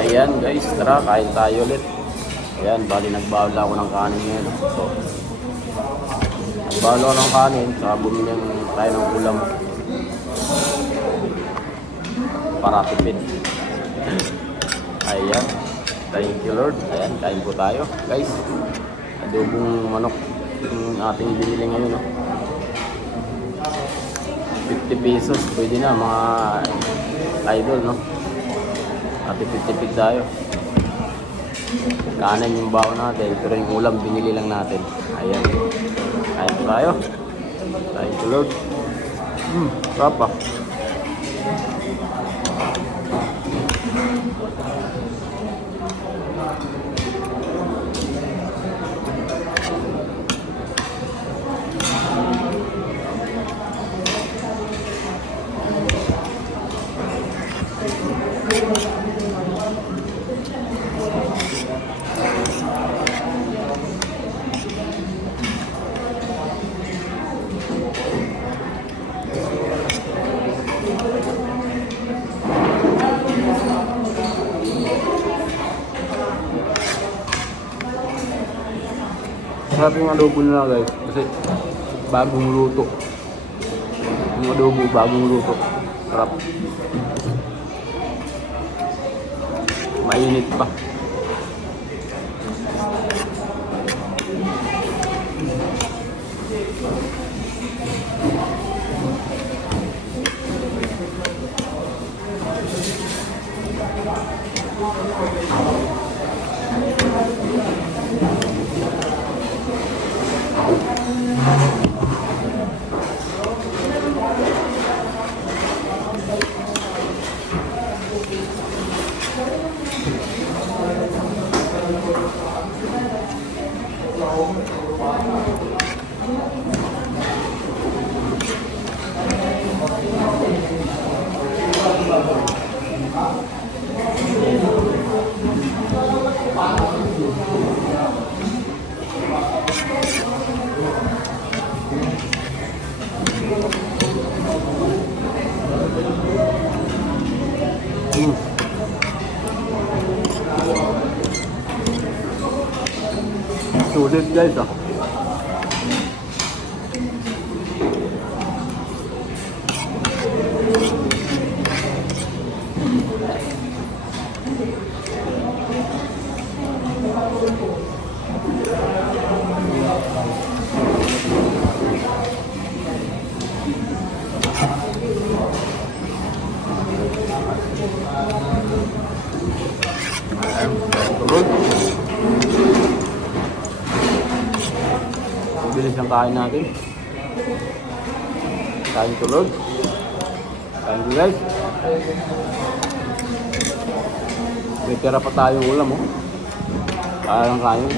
Ayan guys, tara kain tayo ulit. Ayan, bali nagbawal ako ng kanin ngayon. So, nagbawal ako ng kanin, saka bumili tayo ng ulam para tipid. Ayan, thank you Lord. Ayan, kain po tayo guys. Adobong manok yung ating binili ngayon, no? 50 pesos, pwede na mga idol, no? Ate tipid tayo. Kanan yung baon natin, pero yung ulam binili lang natin. Ayan. Kain po tayo. Thank you Lord. Sarap ah. Sarap yung adobo nila guys, kasi bagong luto. Yung adobo, bagong luto. Sarap. Mainit pa. Sulit guys ah. Bilis ng kain natin. Kain tulog. Kain ko guys. May tira pa tayong ulam, oh. Kaya lang kain.